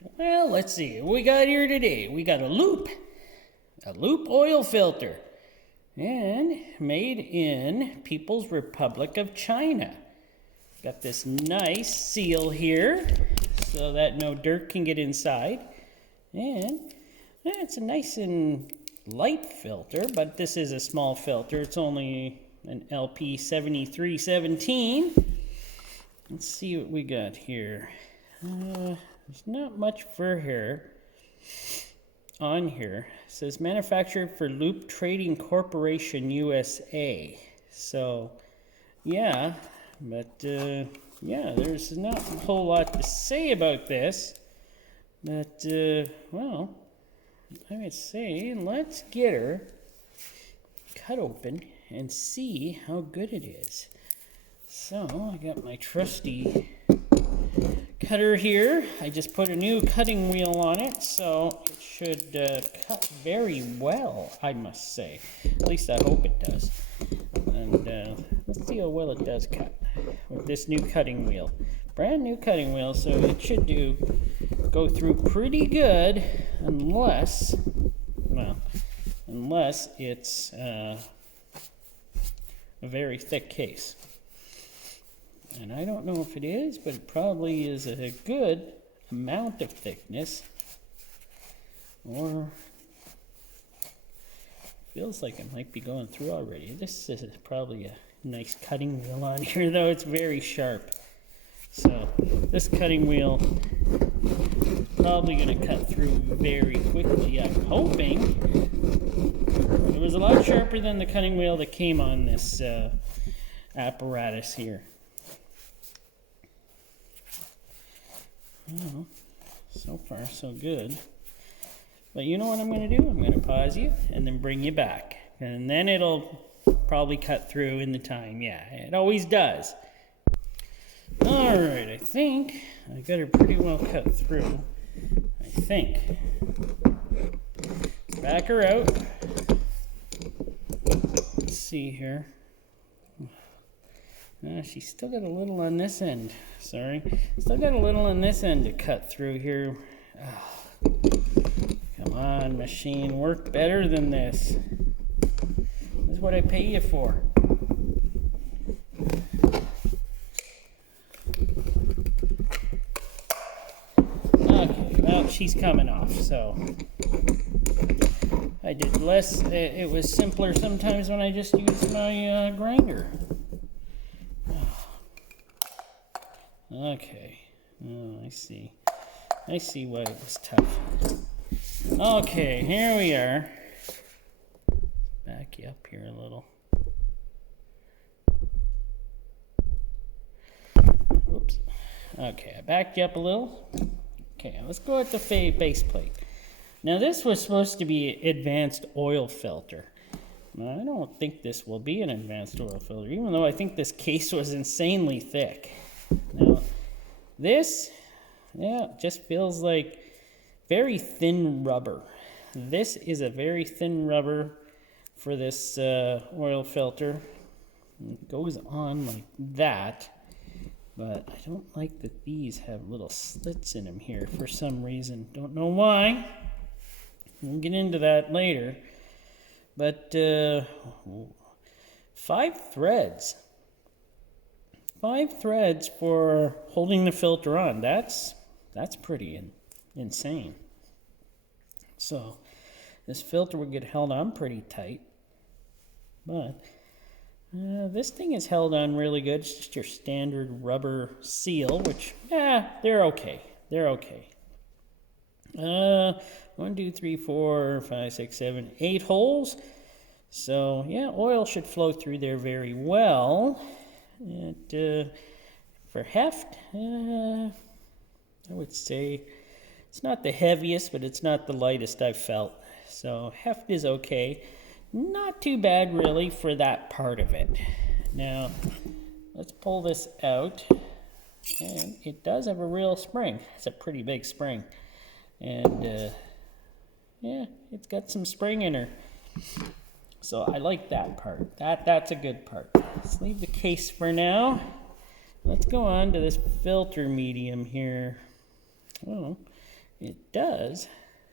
Well, let's see what we got here today. We got a Loop oil filter, and made in People's Republic of China. Got this nice seal here so that no dirt can get inside. And it's a nice and light filter, but this is a small filter. It's only an LP 7317. Let's see what we got here. There's not much fur hair on here. It says manufactured for Loop Trading Corporation USA. So, yeah, but yeah, there's not a whole lot to say about this. But, well, I would say let's get her cut open and see how good it is. So, I got my trusty cutter here. I just put a new cutting wheel on it, so it should cut very well, I must say. At least I hope it does. And let's see how well it does cut with this new cutting wheel. Brand new cutting wheel, so it should go through pretty good, unless it's a very thick case. And I don't know if it is, but it probably is a good amount of thickness. Or feels like it might be going through already. This is probably a nice cutting wheel on here, though. It's very sharp. So this cutting wheel probably going to cut through very quickly, I'm hoping. It was a lot sharper than the cutting wheel that came on this apparatus here. Well, so far so good. But you know what I'm going to do? I'm going to pause you and then bring you back. And then it'll probably cut through in the time. Yeah, it always does. Alright, I think I got her pretty well cut through. I think. Back her out. Let's see here. She's still got a little on this end. Sorry. Still got a little on this end to cut through here. Oh, come on, machine. Work better than this. This is what I pay you for. Okay, well, she's coming off, so I did less. It was simpler sometimes when I just used my grinder. Okay. Oh, I see. I see why it was tough. Okay, here we are. Back you up here a little. Oops. Okay, I backed you up a little. Okay, let's go at the base plate. Now, this was supposed to be advanced oil filter. Now, I don't think this will be an advanced oil filter, even though I think this case was insanely thick. Now, this, just feels like very thin rubber. This is a very thin rubber for this oil filter. It goes on like that, but I don't like that these have little slits in them here for some reason. Don't know why. We'll get into that later. But 5 threads. 5 threads for holding the filter on. That's pretty insane. So this filter would get held on pretty tight. But this thing is held on really good. It's just your standard rubber seal, which, they're okay. They're okay. 1, 2, 3, 4, 5, 6, 7, 8 holes. So, yeah, oil should flow through there very well. For heft, I would say it's not the heaviest, but it's not the lightest I've felt. So heft is okay. Not too bad, really, for that part of it. Now, let's pull this out. And it does have a real spring. It's a pretty big spring. And, it's got some spring in her. So I like that part. That's a good part. Let's leave the case for now. Let's go on to this filter medium here. Oh, it does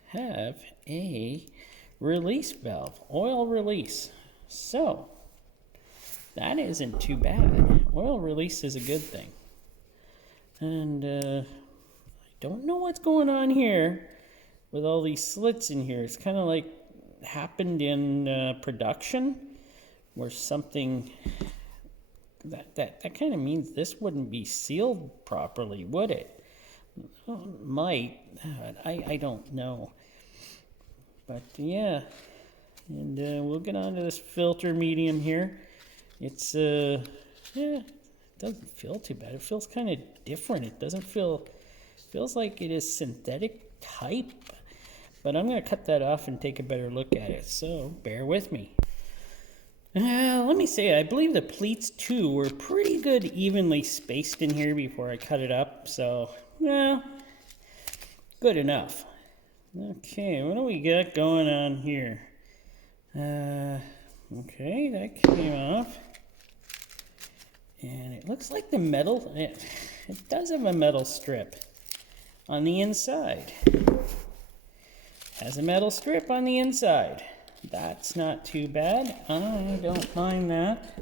have a release valve, oil release. So that isn't too bad. Oil release is a good thing. And I don't know what's going on here with all these slits in here. It's kind of like happened in production, where something that kind of means this wouldn't be sealed properly, would it? Well, it might. I don't know. But yeah, and we'll get on to this filter medium here. It's yeah, it doesn't feel too bad. It feels kind of different. It doesn't feels like it is synthetic type. But I'm going to cut that off and take a better look at it, so bear with me. Let me say, I believe the pleats too were pretty good evenly spaced in here before I cut it up, so, well, good enough. Okay, what do we got going on here? Okay, that came off. And it looks like the metal, it does have a metal strip on the inside. Has a metal strip on the inside. That's not too bad. I don't mind that.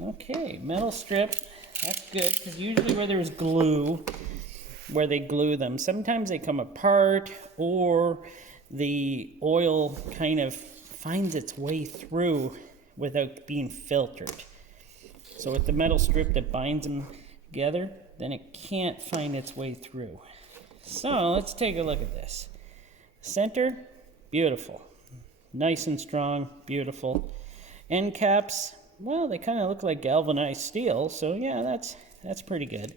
Okay, metal strip. That's good, because usually where there's glue, where they glue them, sometimes they come apart, or the oil kind of finds its way through without being filtered. So with the metal strip that binds them together, then it can't find its way through. So let's take a look at this. Center, beautiful. Nice and strong, beautiful. End caps, well, they kind of look like galvanized steel, so yeah, that's pretty good.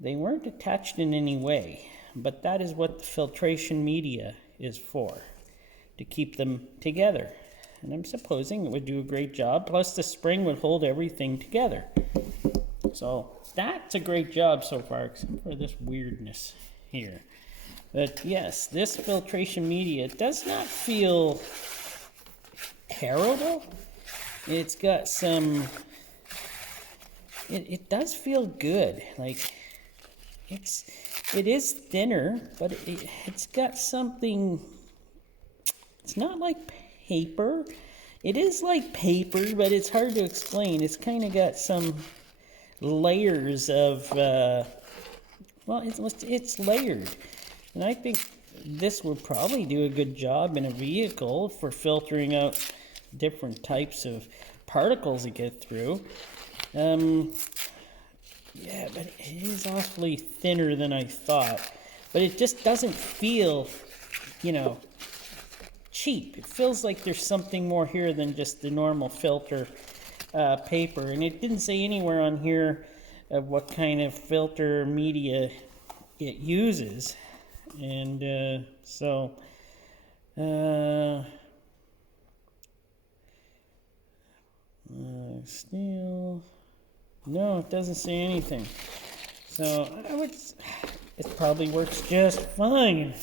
They weren't attached in any way, but that is what the filtration media is for, to keep them together. And I'm supposing it would do a great job, plus the spring would hold everything together. So that's a great job so far, except for this weirdness here. But yes, this filtration media does not feel terrible. It's got some, it does feel good. Like, it is thinner, but it's got something, it's not like paper. It is like paper, but it's hard to explain. It's kind of got some layers of, well, it's layered. And I think this would probably do a good job in a vehicle for filtering out different types of particles that get through. Yeah, but it is awfully thinner than I thought. But it just doesn't feel, cheap. It feels like there's something more here than just the normal filter paper. And it didn't say anywhere on here what kind of filter media it uses. And steel. No, it doesn't say anything. So it probably works just fine.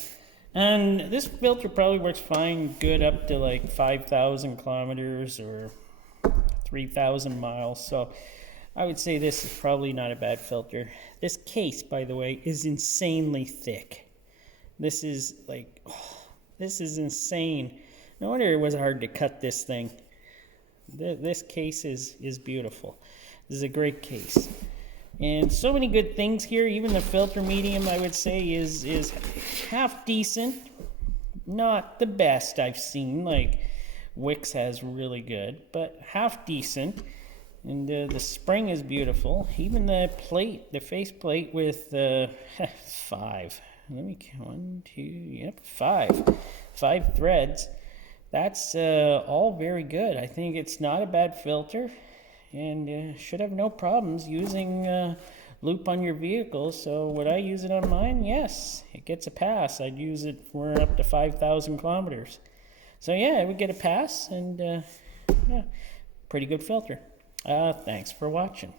And this filter probably works fine, good up to like 5,000 kilometers or 3,000 miles. So I would say this is probably not a bad filter. This case, by the way, is insanely thick. This is like, this is insane. No wonder it was hard to cut this thing. This case is beautiful. This is a great case. And so many good things here. Even the filter medium, I would say, is half decent. Not the best I've seen. Like, Wix has really good, but half decent. And the spring is beautiful. Even the plate, the face plate with 5. Let me count. 1, 2, yep, 5. 5 threads. That's all very good. I think it's not a bad filter, and should have no problems using loop on your vehicle. So would I use it on mine? Yes, it gets a pass. I'd use it for up to 5,000 kilometers. So yeah, it would get a pass, and yeah, pretty good filter. Thanks for watching.